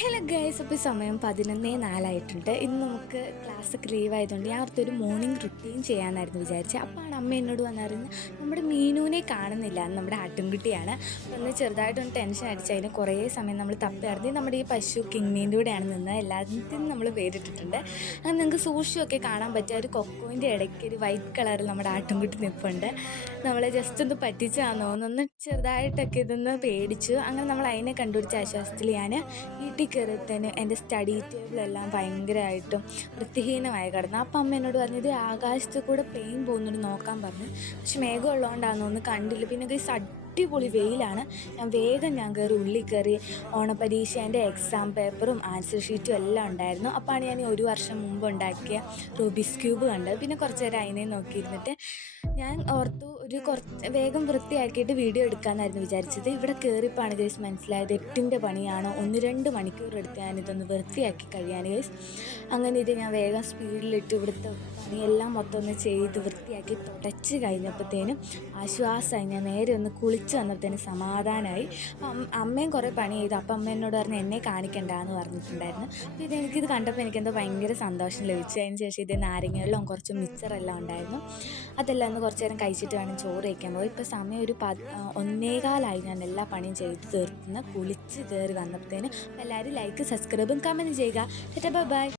Hello guys, അപ്പോൾ സമയം 11:04 ഇന്ന് നമുക്ക് ക്ലാസ്സൊക്കെ ലീവ് ആയതുകൊണ്ട് ഞാൻ അടുത്തൊരു മോർണിംഗ് റുട്ടീൻ ചെയ്യാമെന്നായിരുന്നു വിചാരിച്ചത്. അപ്പോഴാണ് അമ്മ എന്നോട് വന്നറിഞ്ഞ് നമ്മുടെ മീനുവിനെ കാണുന്നില്ല, നമ്മുടെ ആട്ടിൻകുട്ടിയാണ്. അപ്പോൾ ഒന്ന് ചെറുതായിട്ടൊന്ന് ടെൻഷൻ അടിച്ച് അതിന് കുറേ സമയം നമ്മൾ തപ്പിയായിരുന്നു. നമ്മുടെ ഈ പശു കിങ്മീൻ്റെ കൂടെയാണ് നിന്നത്, എല്ലാത്തിനും നമ്മൾ പേരിട്ടിട്ടുണ്ട്. അങ്ങനെ നിങ്ങൾക്ക് സൂക്ഷിച്ചൊക്കെ കാണാൻ പറ്റിയ ഒരു കൊക്കോൻ്റെ ഇടയ്ക്ക് ഒരു വൈറ്റ് കളറിൽ നമ്മുടെ ആട്ടിൻകുട്ടി നിൽപ്പുണ്ട്. നമ്മളെ ജസ്റ്റ് ഒന്ന് പറ്റിച്ചാന്ന് തോന്നുന്നു, ചെറുതായിട്ടൊക്കെ ഇതൊന്ന് പേടിച്ചു. അങ്ങനെ നമ്മൾ അതിനെ കണ്ടുപിടിച്ച ആശ്വാസത്തിൽ ഞാൻ വീട്ടിൽ കയറിയത്തേന് എൻ്റെ സ്റ്റഡി ടേബിളെല്ലാം ഭയങ്കരമായിട്ടും വൃത്തിഹീനമായി കിടന്നു. അപ്പം അമ്മ എന്നോട് പറഞ്ഞു ഇത് ആകാശത്ത് കൂടെ പെയിൻ പോകുന്നുണ്ട് നോക്കാൻ പറഞ്ഞു. പക്ഷെ മേഘം ഉള്ളതുകൊണ്ടാണെന്ന് ഒന്നും കണ്ടില്ല. പിന്നെ ഈ അടിപൊളി വെയിലാണ്. ഞാൻ കയറി ഉള്ളിൽ കയറി ഓണപരീക്ഷേൻ്റെ എക്സാം പേപ്പറും ആൻസർ ഷീറ്റും എല്ലാം ഉണ്ടായിരുന്നു. അപ്പോഴാണ് ഞാൻ 1 വർഷം മുമ്പ് ഉണ്ടാക്കിയ റൂബിക്സ് ക്യൂബ് കണ്ടത്. പിന്നെ കുറച്ച് നേരം അതിനെ നോക്കിയിരുന്നിട്ട് ഞാൻ ഓർത്തു കുറച്ച് വേഗം വൃത്തിയാക്കിയിട്ട് വീഡിയോ എടുക്കാമെന്നായിരുന്നു വിചാരിച്ചത്. ഇവിടെ കയറിയപ്പോഴാണ് ഗൈസ് മനസ്സിലായത് 8ൻ്റെ പണിയാണോ, 1-2 മണിക്കൂർ എടുത്ത് ഞാനിതൊന്ന് വൃത്തിയാക്കി കഴിയാൻ ഗൈസ്. അങ്ങനെ ഇത് ഞാൻ വേഗം സ്പീഡിലിട്ട് ഇവിടുത്തെ പണിയെല്ലാം മൊത്തം ഒന്ന് ചെയ്ത് വൃത്തിയാക്കി തുടച്ച് കഴിഞ്ഞപ്പോഴത്തേനും ആശ്വാസമായി. ഞാൻ നേരെ ഒന്ന് കുളിച്ച് വന്നപ്പോഴത്തേനും സമാധാനമായി. അമ്മയും കുറേ പണി ചെയ്തു. അപ്പം അമ്മ എന്നോട് പറഞ്ഞ് എന്നെ കാണിക്കണ്ടെന്ന് പറഞ്ഞിട്ടുണ്ടായിരുന്നു. അപ്പോൾ എനിക്കിത് കണ്ടപ്പോൾ എനിക്കെന്തോ ഭയങ്കര സന്തോഷം ലഭിച്ചു. അതിന് ശേഷം ഇത് നാരങ്ങ കുറച്ച് മിക്സറെല്ലാം ഉണ്ടായിരുന്നു, അതെല്ലാം ഒന്ന് കുറച്ച് നേരം കഴിച്ചിട്ട് വേണം ചോറ് കഴിക്കാൻ പോകും. ഇപ്പോൾ സമയം ഒരു 1:15 ഞാൻ എല്ലാ പണിയും ചെയ്ത് തീർത്തുന്ന കുളിച്ച് കയറി വന്നപ്പോഴത്തേനും എല്ലാവരും ലൈക്ക്, സബ്സ്ക്രൈബും കമൻറ്റ് ചെയ്യുക. Bye bye.